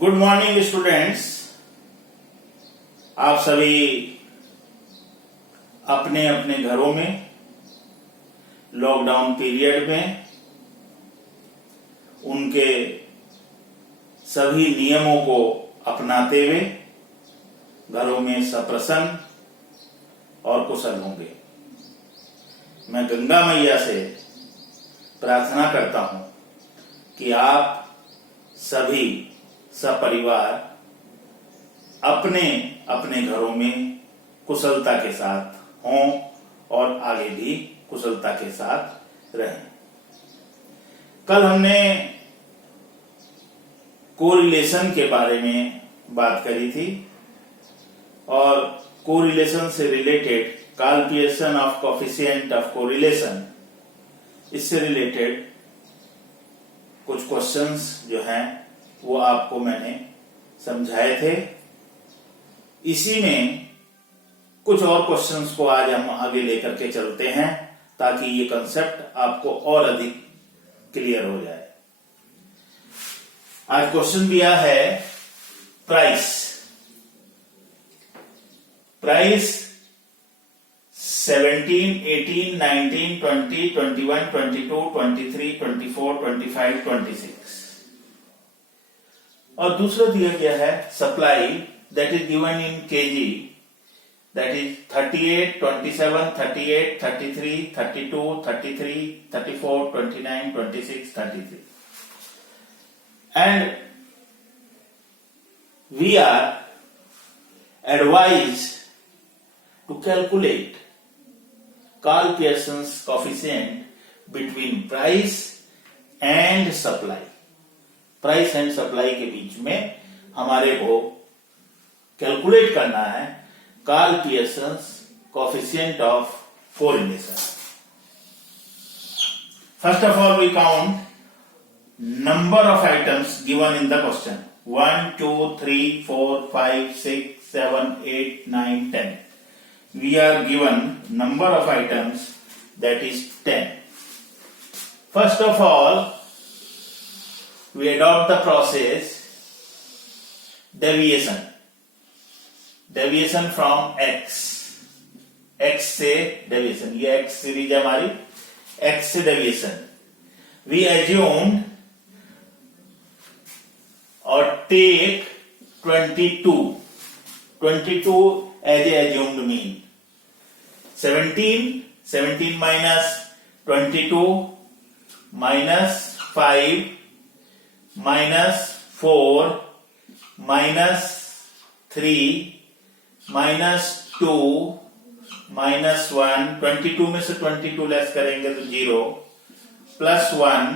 Good morning students. आप सभी अपने अपने घरों में लॉकडाउन पीरियड में उनके सभी नियमों को अपनाते हुए घरों में सप्रसन्न और कुशल होंगे। मैं गंगा मैया से प्रार्थना करता हूं कि आप सभी सपरिवार अपने अपने घरों में कुशलता के साथ हों और आगे भी कुशलता के साथ रहें। कल हमने कोरिलेशन के बारे में बात करी थी और कोरिलेशन से related Karl Pearson of coefficient of correlation, इससे रिलेटेड कुछ क्वेश्चंस जो हैं वो आपको मैंने समझाए थे। इसी में कुछ और क्वेश्चंस को आज हम आगे लेकर के चलते हैं ताकि ये कंसेप्ट आपको और अधिक क्लियर हो जाए। आज क्वेश्चन दिया है प्राइस 17, 18, 19, 20, 21, 22, 23, 24, 25, 26 और दूसरा दिया गया है supply that is given in KG, that is 38, 27, 38, 33, 32, 33, 34, 29, 26, 33 and we are advised to calculate Karl Pearson's coefficient between price and supply। Price and supply के बीच में हमारे को कैलकुलेट करना है Karl Pearson's coefficient of correlation. First of all we count number of items given in the question 1, 2, 3, 4, 5, 6, 7, 8, 9, 10। We are given number of items that is 10. First of all, we adopt the process deviation from x से deviation, ये x series है हमारी, x से deviation we assumed or take 22 as a assumed mean। 17 minus 22 minus 5 minus 4 minus 3 minus 2 minus 1, 22 में से 22 less करेंगे तो 0 plus 1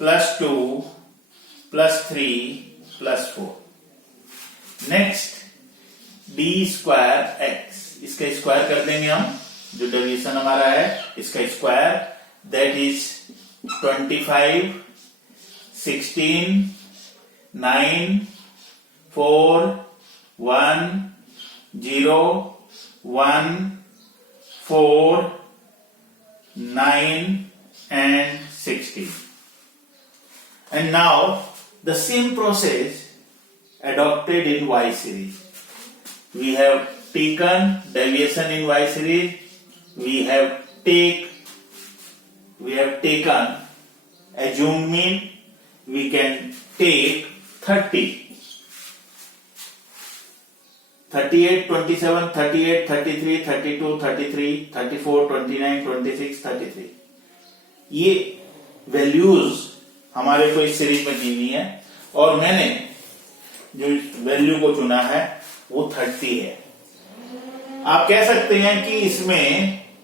plus 2 plus 3 plus 4। Next d square x, इसका स्क्वायर कर देंगे हम, जो डेविएशन हमारा है इसका square, that is 25, 16, 9, 4, 1, 0, 1, 4, 9 and 16। And now the same process adopted in Y series। We have taken deviation in Y series, we have taken assumed mean, we can take 30, 38, 27, 38, 33, 32, 33, 34, 29, 26, 33। ये values हमारे को इस सीरीज में दी हुई है और मैंने जो वैल्यू को चुना है वो 30 है। आप कह सकते हैं कि इसमें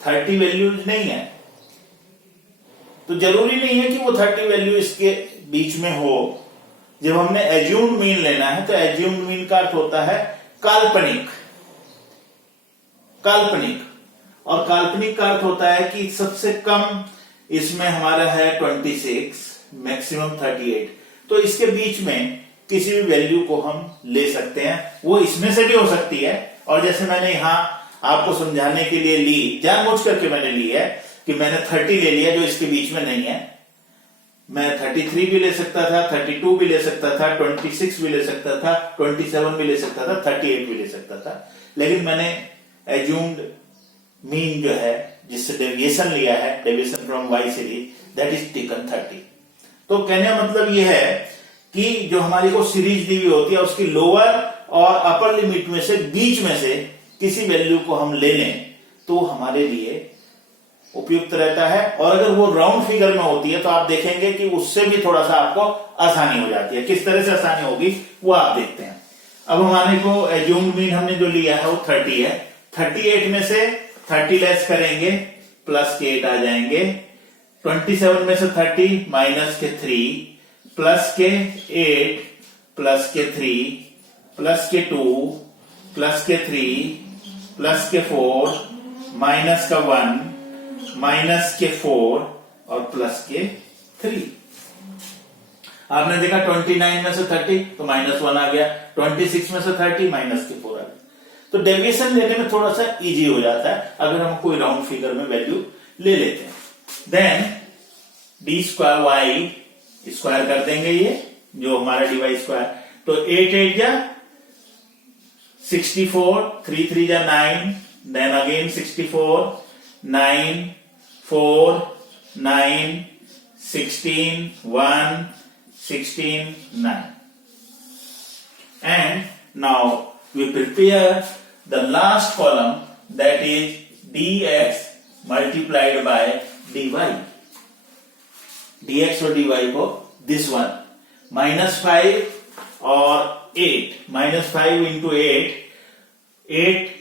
30 वैल्यूज नहीं है, तो जरूरी नहीं है कि वो 30 वैल्यू इसके बीच में हो। जब हमने एज्यूम्ड मीन लेना है तो एज्यूम्ड मीन का अर्थ होता है काल्पनिक, और काल्पनिक का अर्थ होता है कि सबसे कम इसमें हमारा है 26, मैक्सिमम 38, तो इसके बीच में किसी भी वैल्यू को हम ले सकते हैं। वो इसमें से भी हो सकती है, और जैसे मैंने यहां आपको समझाने के लिए ली, जानबूझ करके मैंने ली है कि मैंने 30 ले लिया जो इसके बीच में नहीं है, मैं 33 भी ले सकता था, 32 भी ले सकता था, 26 भी ले सकता था, 27 भी ले सकता था, 38 भी ले सकता था, लेकिन मैंने एज्यूम्ड मीन जो है जिससे डेविएशन लिया है, deviation from y series, that is taken 30। तो कहने का मतलब यह है कि जो हमारी को सीरीज दी हुई होती है उसकी लोअर और अपर लिमिट में से बीच में से किसी वैल्यू को हम ले लें तो हमारे लिए उपयुक्त रहता है। और अगर वो राउंड फिगर में होती है तो आप देखेंगे कि उससे भी थोड़ा सा आपको आसानी हो जाती है। किस तरह से आसानी होगी वो आप देखते हैं। अब हमारे को एज्यूम्ड मीन हमने जो लिया है वो 30 है। 38 में से 30 लेस करेंगे प्लस के 8 आ जाएंगे। 27 में से 30 माइनस के 3 प्लस के 8 प्लस के 3 प्लस के 2 प्लस के 3 प्लस के 4 माइनस का 1 माइनस के 4 और प्लस के 3। आपने देखा 29 में से 30 तो -1 आ गया, 26 में से 30 माइनस के 4 आ गया। तो डेविएशन लेने में थोड़ा सा इजी हो जाता है अगर हम कोई राउंड फिगर में वैल्यू ले लेते हैं। Then d square y square कर देंगे, ये जो हमारा डी वाई स्क्वायर, तो 8 8 जा 64, 3 3 जा 9, then again 64, 9 4 9 16 1 16 9, and now we prepare the last column, that is dx multiplied by dy। dx और dy को this one -5 और 8, -5 into 8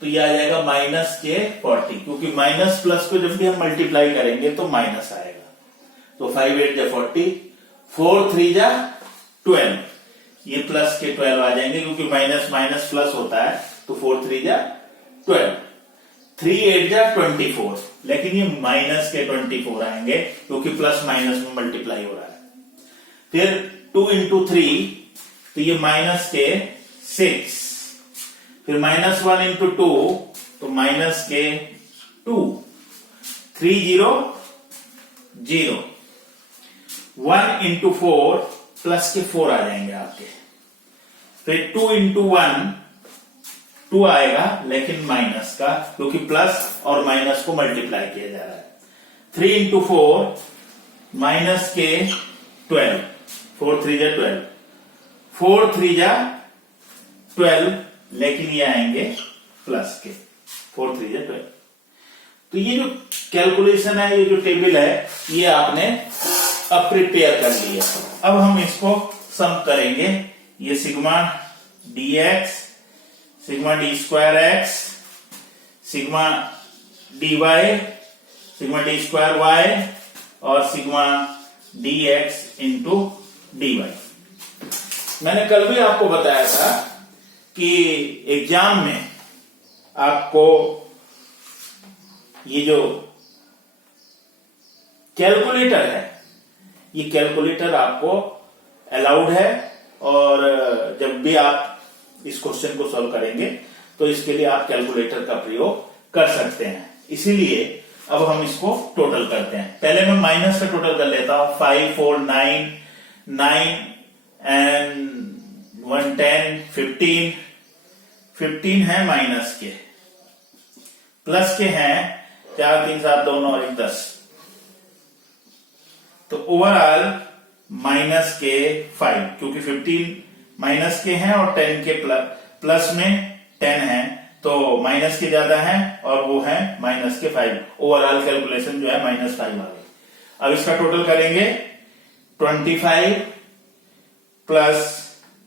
तो ये आ जाएगा माइनस के 40, क्योंकि माइनस प्लस को जब भी हम मल्टीप्लाई करेंगे तो माइनस आएगा। तो 5 8 जा 40, 4 3 जा 12, ये प्लस के 12 आ जाएंगे क्योंकि माइनस माइनस प्लस होता है, तो 4 3 जा 12, 3 8 जा 24, लेकिन ये माइनस के 24 आएंगे क्योंकि प्लस माइनस में मल्टीप्लाई हो रहा है। फिर 2 into 3 तो ये माइनस के 6, फिर -1 into 2 तो माइनस के 2, 3 0 0, 1 into 4 प्लस के 4 आ जाएंगे आपके। फिर 2 into 1 2 आएगा लेकिन माइनस का, क्योंकि प्लस और माइनस को मल्टीप्लाई किया जा रहा है। 3 into 4 माइनस के 12, 4 3 जा 12, 4 3 जा 12, लेकिन ये आएंगे प्लस के 4 3 जा 12। तो ये जो कैलकुलेशन है, ये जो टेबल है, ये आपने अब प्रिपेयर कर लिया। अब हम इसको सम करेंगे। ये sigma dx, sigma D square x, sigma dy, sigma D square y और सिग्मा dx इंटू dy। मैंने कल भी आपको बताया था कि एग्जाम में आपको ये जो कैलकुलेटर है, ये कैलकुलेटर आपको अलाउड है, और जब भी आप इस क्वेश्चन को सॉल्व करेंगे तो इसके लिए आप कैलकुलेटर का प्रयोग कर सकते हैं। इसीलिए अब हम इसको टोटल करते हैं। पहले मैं माइनस का टोटल कर लेता हूं। 5 4 9 9 एंड 1 10 15 15 है माइनस के, प्लस के हैं 4 3 7 2 9 1 10, तो ओवरऑल माइनस के 5, क्योंकि 15 माइनस के हैं और 10 के प्लस में 10 है, तो माइनस के ज्यादा हैं और वो है माइनस के 5। ओवरऑल कैलकुलेशन जो है -5 आ गई। अब इसका टोटल करेंगे। 25 plus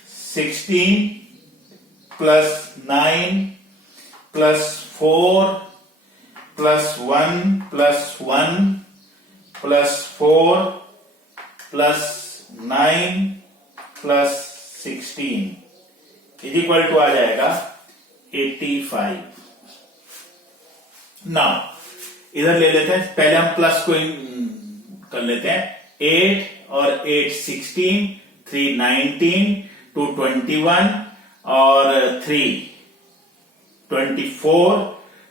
16 plus 9 plus 4 plus 1 plus 1 plus 4 plus 9 plus 16 is equal to आ जाएगा 85। नाउ इधर ले लेते हैं। पहले हम प्लस को कर लेते हैं। 8 और 8 16, 3 19, 2 21 और 3 24,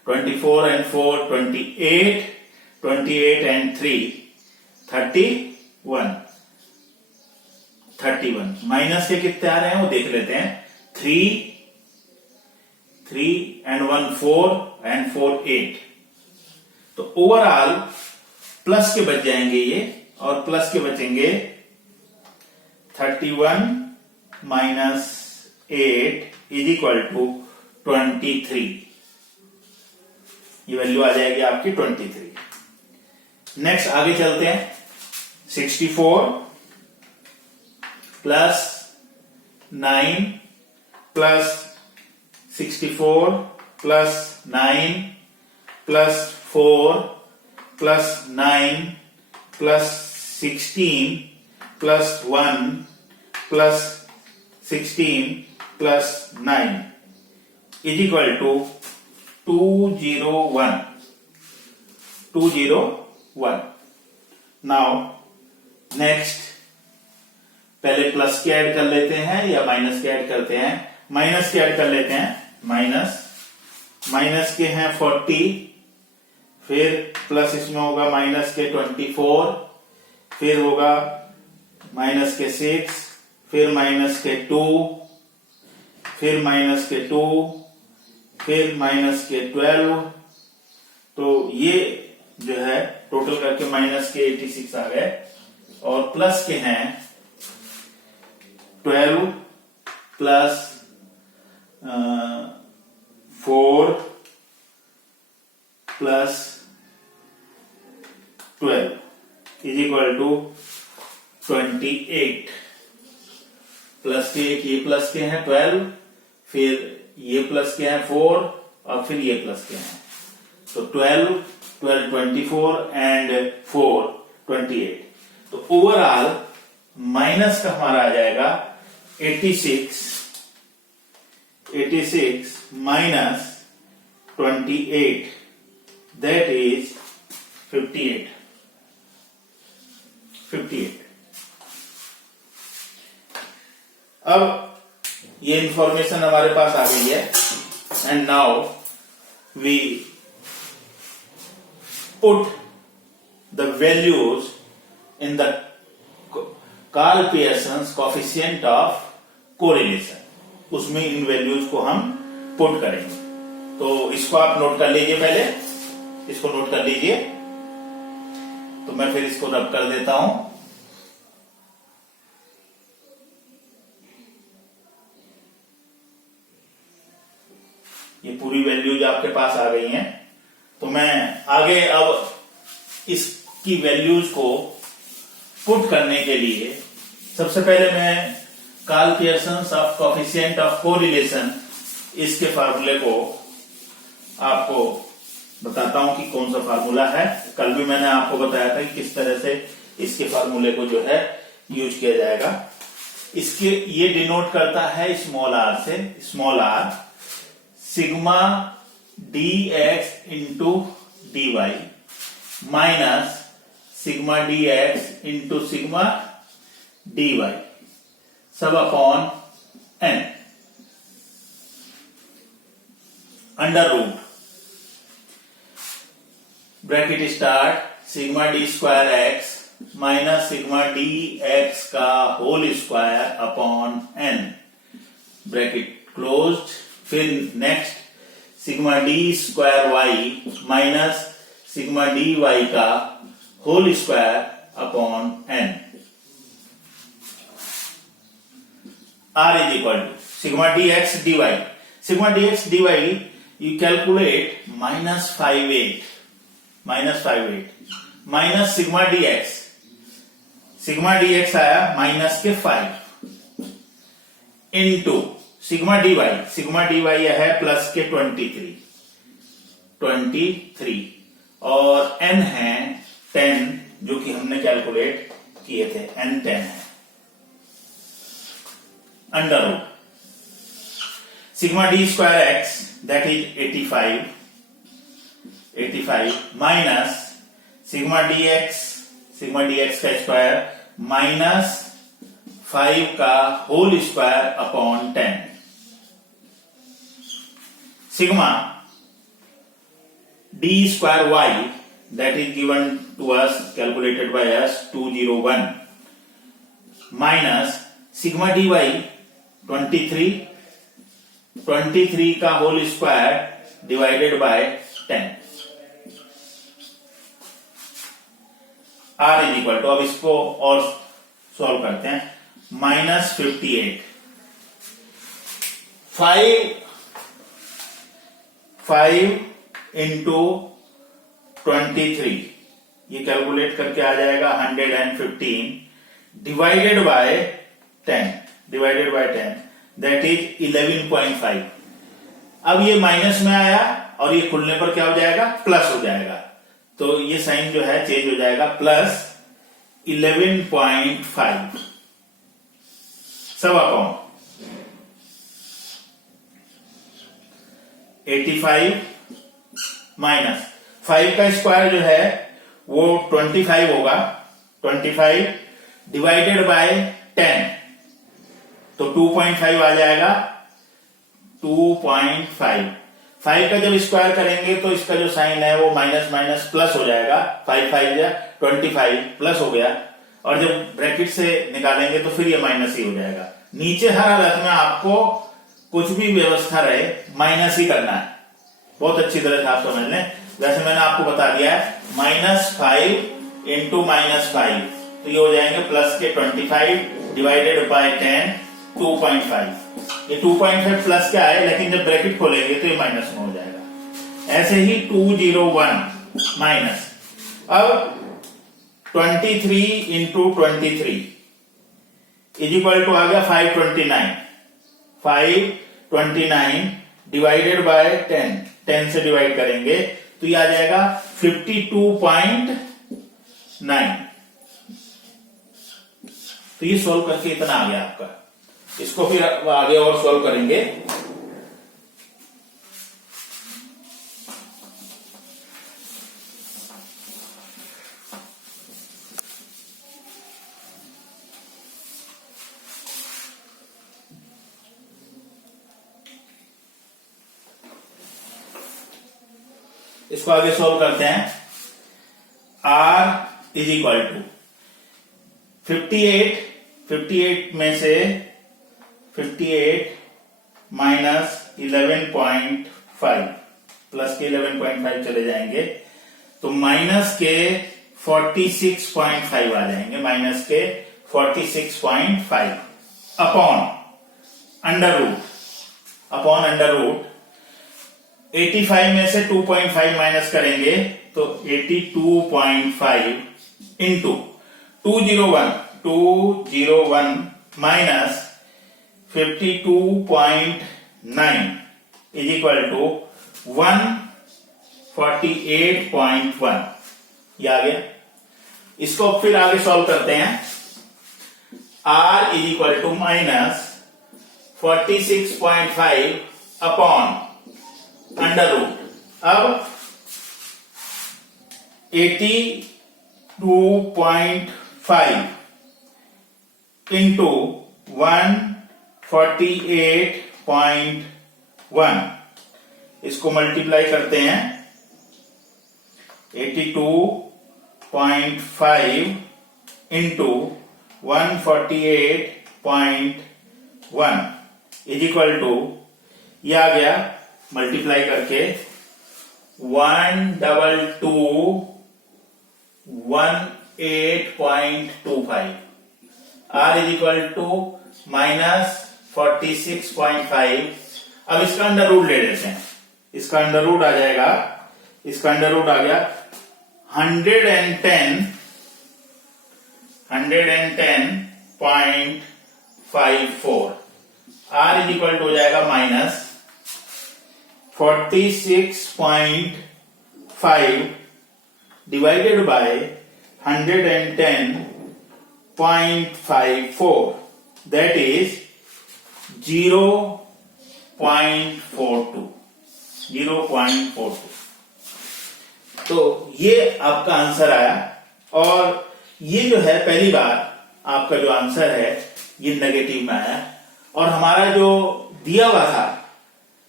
24 and 4 28, 28 and 3 36, 31 माइनस के कितने आ रहे हैं वो देख लेते हैं। 3 and 1 4 and 4 8। तो ओवरऑल प्लस के बच जाएंगे ये, और प्लस के बचेंगे 31 माइनस 8 इज इक्वल टू 23। ये वैल्यू आ जाएगी आपकी 23। नेक्स्ट आगे चलते हैं। 64 plus 9 plus 64 plus 9 plus 4 plus 9 plus 16 plus 1 plus 16 plus 9 is equal to 201। Now next, पहले प्लस के ऐड कर लेते हैं या माइनस के ऐड करते हैं? माइनस के ऐड कर लेते हैं। माइनस के हैं 40, फिर प्लस इसमें होगा माइनस के 24, फिर होगा माइनस के 6, फिर माइनस के 2, फिर माइनस के 2, फिर माइनस के 12। तो ये जो है टोटल करके माइनस के 86 आ गए, और प्लस के हैं 12 plus 4 plus 12 is equal to 28। Plus के ये प्लस के हैं 12, फिर ये प्लस के हैं 4, और फिर ये प्लस के हैं। तो 12 24 एंड 4 28। तो ओवरऑल माइनस का हमारा आ जाएगा 86 माइनस 28, दैट इज 58। अब ये इंफॉर्मेशन हमारे पास आ गई है, and now we put the values in the Karl Pearson's coefficient of correlation. उसमें इन वैल्यूज को हम पुट करेंगे। तो इसको आप नोट कर लीजिए, पहले इसको नोट कर लीजिए। तो मैं फिर इसको रब कर देता हूं। ये पूरी वैल्यूज आपके पास आ गई हैं। तो मैं आगे अब इसकी वैल्यूज को पुट करने के लिए सबसे पहले मैं Karl Pearson's of coefficient of correlation, इसके फार्मूले को आपको बताता हूं कि कौन सा फार्मूला है। कल भी मैंने आपको बताया था कि किस तरह से इसके फार्मूले को जो है यूज किया जाएगा। इसके ये डिनोट करता है स्मॉल आर से, small R sigma dx into dy minus sigma dx into sigma dy सब upon n under root bracket start sigma D square X minus sigma D X का whole square upon n bracket closed. फिर next sigma D square Y minus sigma D Y का whole square upon n r is equal to sigma dx dy। sigma dx dy you calculate minus 58 minus sigma dx आया minus के 5 into sigma dy है plus के 23 और n है 10 जो कि हमने कैलकुलेट किए थे, n 10 है under root sigma D square X that is 85 minus sigma D X का स्क्वायर माइनस 5 का whole square upon 10 sigma D square Y that is given to us, calculated by us 201 minus sigma dy 23 का whole square divided by 10 r is equal to, अब इसको और solve करते हैं, -58 5 into 23, ये calculate करके आ जाएगा 115 डिवाइडेड बाय 10 दैट इज 11.5। अब ये माइनस में आया और ये खुलने पर क्या हो जाएगा, प्लस हो जाएगा, तो ये साइन जो है चेंज हो जाएगा, प्लस 11.5 सब अपॉन 85 माइनस 5 का स्क्वायर जो है वो 25 होगा, 25 डिवाइडेड बाय 10 तो 2.5 आ जाएगा, 2.5 5 का जब स्क्वायर करेंगे तो इसका जो साइन है वो माइनस माइनस प्लस हो जाएगा, 5 5 या 25 प्लस हो गया, और जब ब्रैकेट से निकालेंगे तो फिर ये माइनस ही हो जाएगा। नीचे हर हालत में आपको कुछ भी व्यवस्था रहे माइनस ही करना है, बहुत अच्छी तरह से आप समझ लें। वैसे मैंने आपको बता दिया है -5 इंटू -5 तो ये हो जाएंगे प्लस के 25 डिवाइडेड बाय 10 2.5, ये 2.5 प्लस क्या है, लेकिन जब ब्रैकेट खोलेंगे तो ये माइनस में हो जाएगा। ऐसे ही 201 माइनस, अब 23 इंटू 23 इज इक्वल टू आ गया 529 डिवाइडेड बाय 10 से डिवाइड करेंगे तो ये आ जाएगा 52.9। तो ये सोल्व करके इतना आ गया आपका, इसको फिर आगे और सोल्व करेंगे। इसको आगे सोल्व करते हैं। r इज इक्वल टू 58 में से 58 माइनस 11.5 प्लस के 11.5 चले जाएंगे तो माइनस के 46.5 आ जाएंगे, माइनस के 46.5 अपॉन अंडर रूट 85 में से 2.5 माइनस करेंगे तो 82.5 into 201 minus 52.9 is equal to 148.1, ये आ गया। इसको फिर आगे सॉल्व करते हैं। r is equal to minus 46.5 upon under root, अब 82.5 इंटू 148.1, इसको मल्टीप्लाई करते हैं। 82.5 इंटू 148.1 इज इक्वल टू, ये आ गया मल्टीप्लाई करके 12218.25, r is equal to minus 46.5। अब इसका अंडर रूट ले लेते हैं, इसका अंडर रूट आ जाएगा, इसका अंडर रूट आ गया 110.54, r इज इक्वल टू हो जाएगा minus 46.5 divided by 110.54 that is 0.42। तो ये आपका आंसर आया, और ये जो है पहली बार आपका जो आंसर है ये नेगेटिव में आया, और हमारा जो दिया हुआ था,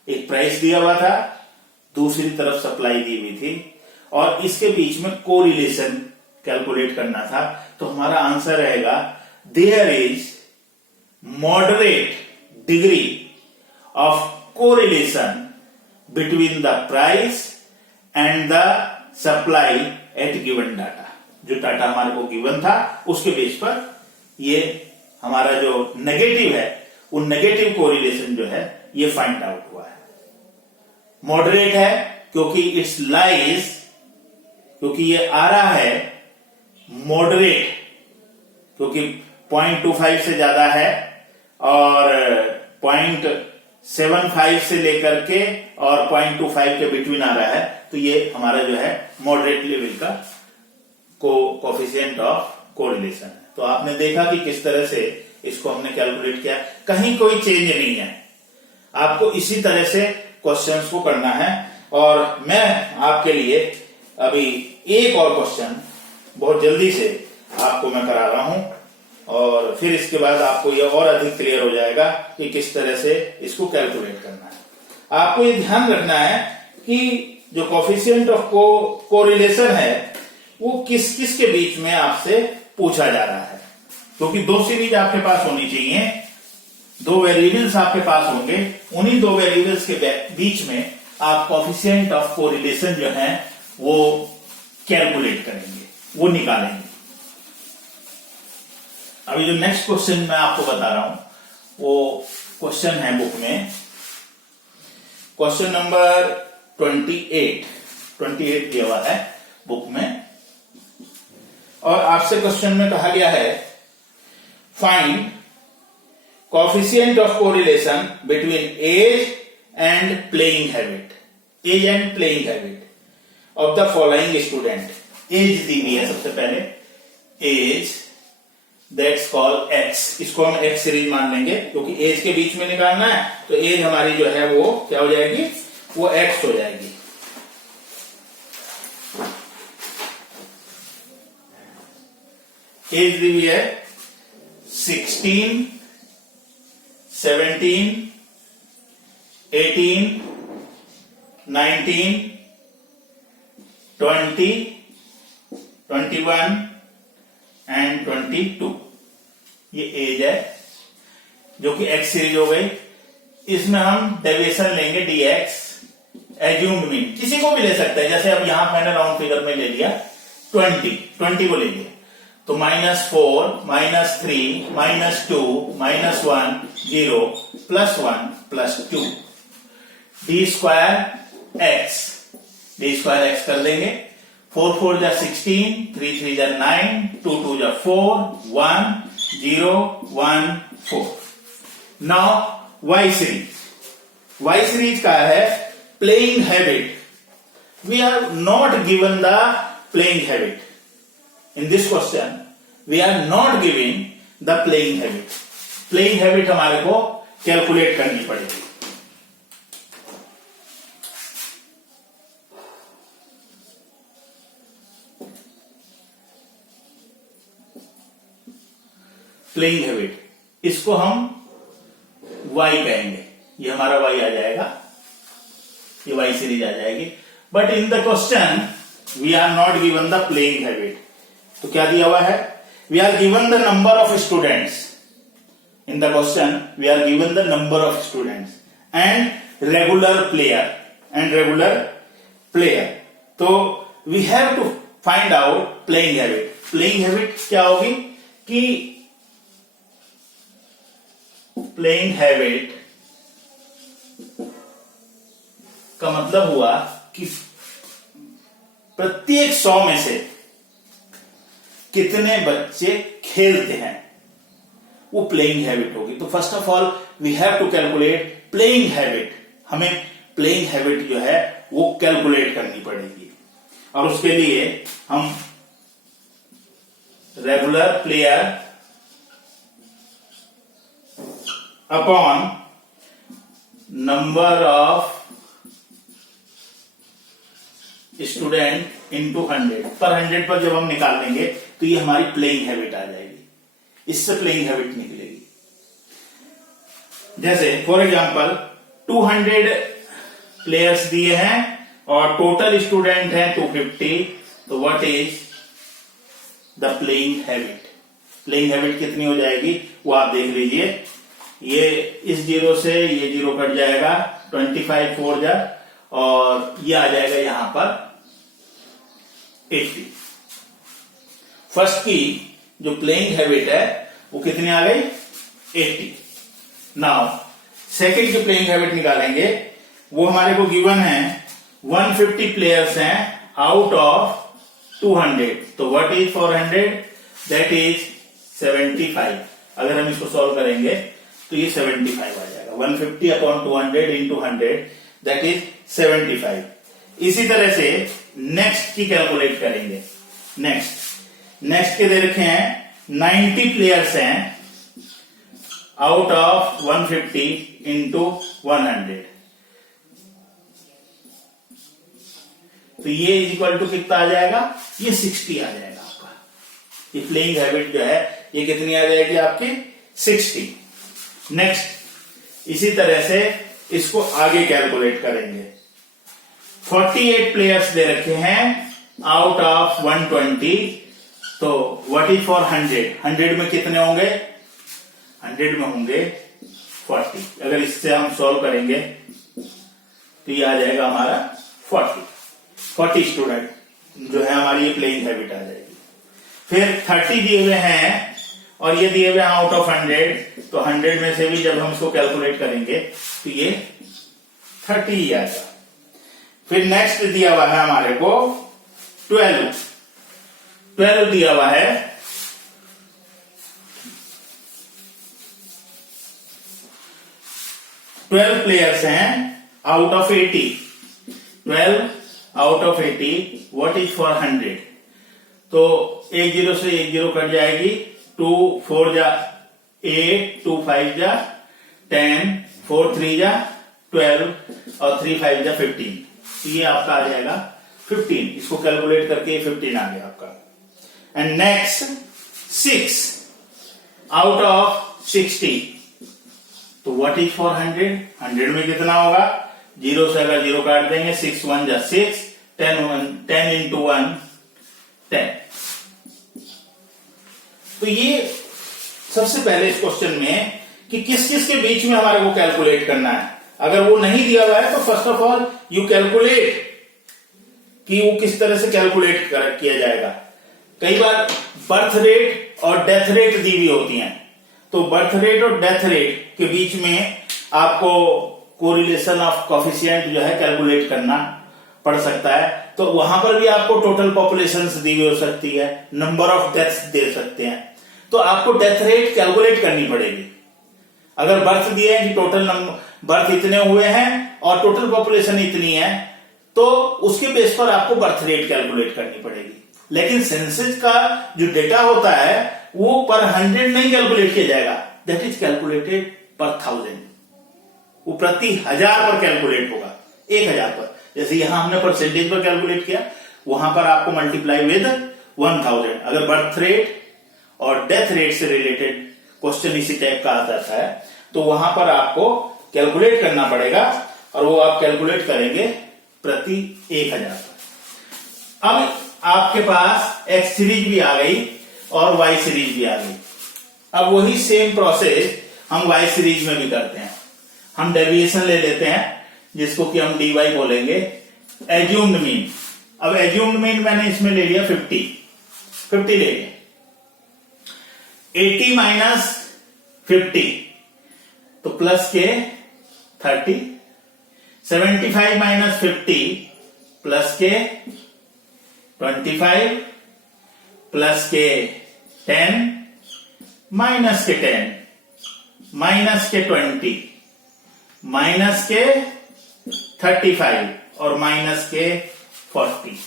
एक प्राइस दिया हुआ था, दूसरी तरफ सप्लाई दी हुई थी, और इसके बीच में कोरिलेशन कैलकुलेट करना था, तो हमारा आंसर रहेगा there is moderate degree of correlation between the price and the supply at given data. जो डाटा हमारे को गिवन था उसके बेस पर ये हमारा जो नेगेटिव है वो नेगेटिव कोरिलेशन जो है ये फाइंड आउट हुआ है। मॉडरेट है क्योंकि इट्स लाइज, क्योंकि ये आ रहा है मॉडरेट, क्योंकि 0.25 से ज्यादा है और 0.75 से लेकर के और 0.25 के बिटवीन आ रहा है, तो ये हमारा जो है मॉडरेट लेवल का कोफिशिएंट ऑफ कोरिलेशन है। तो आपने देखा कि किस तरह से इसको हमने कैलकुलेट किया, कहीं कोई चेंज नहीं है। आपको इसी तरह से क्वेश्चंस को करना है। और मैं आपके लिए अभी एक और क्वेश्चन बहुत जल्दी से आपको मैं करा रहा हूं और फिर इसके बाद आपको यह और अधिक क्लियर हो जाएगा कि किस तरह से इसको कैलकुलेट करना है। आपको ये ध्यान रखना है कि जो कोफिशिएंट ऑफ कोरिलेशन है वो किस किस के बीच में आपसे पूछा जा रहा है, क्योंकि दो सीरीज आपके पास होनी चाहिए, दो वेरिएबल्स आपके पास होंगे, उन्हीं दो वेरिएबल्स के बीच में आप कोफिशिएंट ऑफ कोरिलेशन जो है वो कैलकुलेट करेंगे, वो निकालेंगे। अभी जो नेक्स्ट क्वेश्चन मैं आपको बता रहा हूं वो क्वेश्चन है बुक में, क्वेश्चन नंबर 28 दिया हुआ है बुक में, और आपसे क्वेश्चन में कहा गया है find coefficient of correlation between age and playing habit, age and playing habit of the following student. Age दी हुई है सबसे पहले, एज दैट्स कॉल्ड एक्स, इसको हम एक्स सीरीज मान लेंगे क्योंकि एज के बीच में निकालना है, तो एज हमारी जो है वो क्या हो जाएगी, वो एक्स हो जाएगी। एज दी हुई है 16, 17, 18, 19, 20, 21 एंड 22, ये एज है जो कि एक्स सीरीज हो गई। इसमें हम डेविएशन लेंगे dx, एज्यूम्ड मीन किसी को भी ले सकते हैं, जैसे अब यहां मैंने राउंड फिगर में ले लिया 20 को ले लिया, तो -4, -3, -2, -1, 0, +1, +2, d स्क्वायर x कर देंगे। 4 4 जा 16, 3 3 जा 9, 2 2 जा 4, 1 0 1 4। नाउ y सीरीज का है playing habit. We are not given the playing habit in this question, we are not giving the playing habit. Playing habit हमारे को कैलकुलेट करनी पड़ेगी। प्लेइंग हैबिट, इसको हम y कहेंगे, ये हमारा y आ जाएगा, ये y सीरीज आ जाएगी। But in the question we are not given the playing habit. तो क्या दिया हुआ है, we are given the number of students, in the question we are given the number of students and regular player. तो we have to find out playing habit. Playing habit क्या होगी कि playing habit का मतलब हुआ कि प्रत्येक 100 में से कितने बच्चे खेलते हैं, वो प्लेइंग हैबिट होगी। तो first of all we have to calculate playing habit. हमें प्लेइंग हैबिट जो है वो कैलकुलेट करनी पड़ेगी, और उसके लिए हम regular player upon number of student into 100 पर 100 पर जब हम निकाल देंगे तो ये हमारी प्लेइंग हैबिट आ जाएगी, इससे प्लेइंग हैबिट निकलेगी। जैसे फॉर एग्जांपल 200 प्लेयर्स दिए हैं और टोटल स्टूडेंट है 250, तो what is the playing habit? Playing habit कितनी हो जाएगी वो आप देख लीजिए। ये इस जीरो से ये जीरो कट जाएगा, 25 4 जा, और ये आ जाएगा यहां पर 80। फर्स्ट की जो प्लेइंग हैबिट है वो कितनी आ गई? 80। नाउ सेकंड की प्लेइंग हैबिट निकालेंगे, वो हमारे को गिवन है 150 प्लेयर्स हैं आउट ऑफ 200, तो व्हाट इज 400? That is 75। अगर हम इसको सॉल्व करेंगे तो ये 75 आ जाएगा। 150 अपॉन 200 इंटू 100 दैट इज 75। इसी तरह से नेक्स्ट की कैलकुलेट करेंगे। नेक्स्ट के दे रखे हैं 90 प्लेयर्स हैं आउट ऑफ 150 इंटू 100, तो ये इज इक्वल टू कितना आ जाएगा? ये 60 आ जाएगा आपका। ये प्लेइंग हैबिट जो है ये कितनी आ जाएगी आपकी? 60। नेक्स्ट इसी तरह से इसको आगे कैलकुलेट करेंगे। 48 प्लेयर्स दे रखे हैं आउट ऑफ 120, तो व्हाट इज फॉर 100? 100 में कितने होंगे? 100 में होंगे 40। अगर इससे हम सॉल्व करेंगे तो ये आ जाएगा हमारा 40 स्टूडेंट जो है हमारी ये प्लेइंग हैबिट आ जाएगी। फिर 30 दिए हुए हैं और ये दिए हुए हैं आउट ऑफ 100, तो 100 में से भी जब हम इसको कैलकुलेट करेंगे तो ये 30 ही आएगा। फिर नेक्स्ट दिया हुआ है हमारे को 12 दिया हुआ है 12 प्लेयर्स हैं out of 80, 12 out of 80 what is for 100? तो एक जीरो से एक जीरो कट जाएगी, 2 4 जा 8, 2 5 जा 10, 4 3 जा 12 और 3 5 जा 15, तो ये आपका आ जाएगा 15। इसको कैलकुलेट करके 15 आ गया आपका। एंड नेक्स्ट 6 आउट ऑफ 60, तो व्हाट इज फॉर 100? 100 में कितना होगा? जीरो से अगर जीरो काट देंगे 6 1 जा 6, 10 इंटू 1 10। तो ये सबसे पहले इस क्वेश्चन में कि किस किस के बीच में हमारे को कैलकुलेट करना है। अगर वो नहीं दिया हुआ है तो first of all you calculate कि वो किस तरह से कैलकुलेट किया जाएगा। कई बार बर्थ रेट और डेथ रेट दी हुई होती हैं, तो बर्थ रेट और डेथ रेट के बीच में आपको कोरिलेशन ऑफ कोफिशिएंट जो है कैलकुलेट करना पड़ सकता है। तो वहां पर भी आपको टोटल पॉपुलेशन दी हुई हो सकती है, नंबर ऑफ डेथ्स दे सकते हैं, तो आपको डेथ रेट कैलकुलेट करनी पड़ेगी। अगर बर्थ दिए हैं कि टोटल बर्थ इतने हुए हैं और टोटल पॉपुलेशन इतनी है, तो उसके बेस पर आपको बर्थ रेट कैलकुलेट करनी पड़ेगी। लेकिन सेंसस का जो डेटा होता है वो पर 100 नहीं कैलकुलेट किया जाएगा, दैट इज कैलकुलेटेड पर 1000, वो प्रति 1000 पर कैलकुलेट होगा, 1000 पर। जैसे यहां हमने परसेंटेज पर कैलकुलेट किया, वहां पर आपको मल्टीप्लाई विद 1000। अगर बर्थ रेट और डेथ रेट से रिलेटेड क्वेश्चन इसी टाइप का आता है तो वहां पर आपको कैलकुलेट करना पड़ेगा, और वो आप कैलकुलेट करेंगे प्रति 1000 पर। अब आपके पास एक्स सीरीज भी आ गई और वाई सीरीज भी आ गई। अब वही सेम प्रोसेस हम वाई सीरीज में भी करते हैं। हम डेविएशन ले लेते हैं जिसको कि हम dy बोलेंगे, एज्यूम्ड मीन। अब एज्यूम्ड मीन मैंने इसमें ले लिया 50 ले लिया। 80 माइनस 50 तो प्लस के 30, 75 माइनस 50 प्लस के 25 प्लस के 10 माइनस के 10 माइनस के 20 माइनस के 35 और माइनस के 40।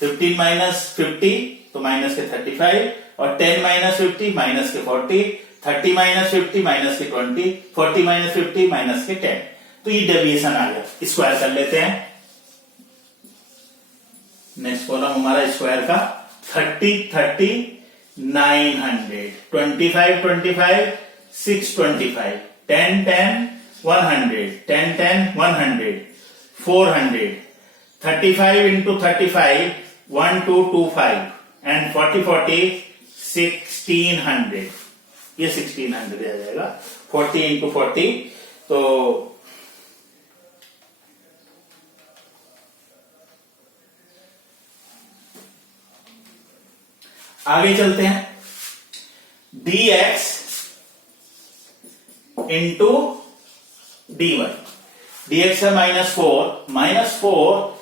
15 माइनस 50 तो माइनस के 35 और 10 माइनस 50 माइनस के 40, 30 माइनस 50 माइनस के 20, 40 माइनस 50 माइनस के 10। तो ये डेविएशन आ गया। स्क्वायर कर लेते हैं। नेक्स्ट कॉलम हमारा स्क्वायर का 30 30 900, 25 25 625, 10 10 100, 10 10 100, 400, 35 into 35, 1225 and 40 1600, ये 1600 आ जाएगा 40 into 40। तो आगे चलते हैं। dx इंटू dy, dx है -4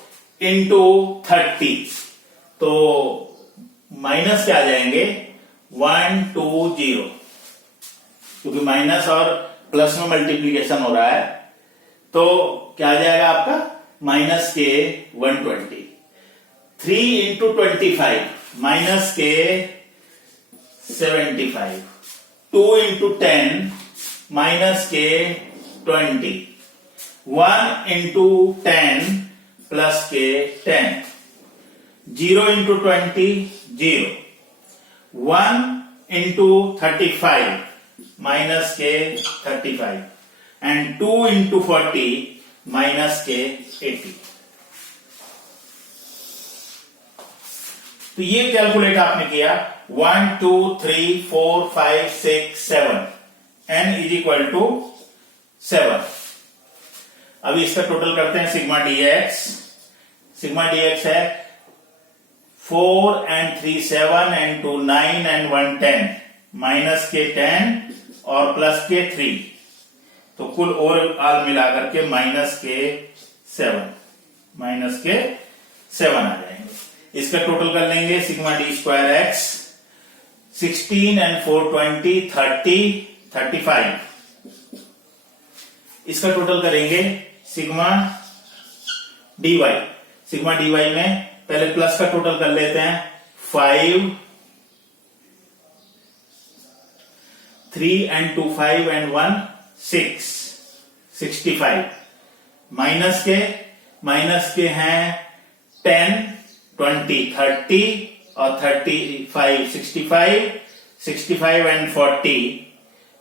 इंटू 30, तो माइनस क्या आ जाएंगे 120, क्योंकि माइनस और प्लस में मल्टीप्लीकेशन हो रहा है, तो क्या आ जाएगा आपका माइनस के 120। 3 इंटू 25 माइनस के 75। 2 इंटू 10 माइनस के 20। 1 इंटू 10 प्लस के 10। 0 इंटू 20 0। 1 इंटू 35 माइनस के 35 एंड 2 इंटू 40 माइनस के 80। तो ये कैलकुलेट आपने किया 1 2 3 4 5 6 7, n इज इक्वल टू 7। अभी इसका टोटल करते हैं सिग्मा dx। सिग्मा dx है 4 and 3 7 and 2 9 and 1 10, माइनस के 10 और प्लस के 3, तो कुल ओवरऑल मिलाकर के माइनस के 7 आ जाएंगे। इसका टोटल कर लेंगे sigma d square x, 16 and 4 20 30 35। इसका टोटल करेंगे सिग्मा dy। सिग्मा dy में पहले प्लस का टोटल कर लेते हैं 5 3 and 2 5 and 1 6 65। माइनस के हैं 10 20 30 और 35 65 and 40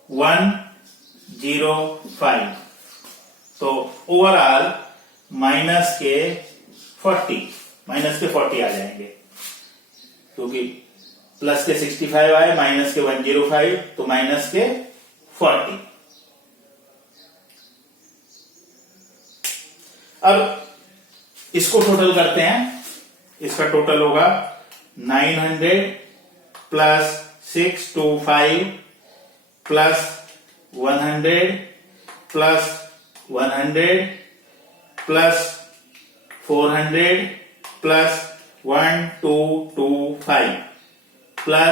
105। तो ओवरऑल माइनस के 40 आ जाएंगे, क्योंकि प्लस के 65 आए, माइनस के 105, तो माइनस के 40। अब इसको टोटल करते हैं। इसका टोटल होगा 900 plus 625 plus 100 plus 100 plus 400 plus 1225 plus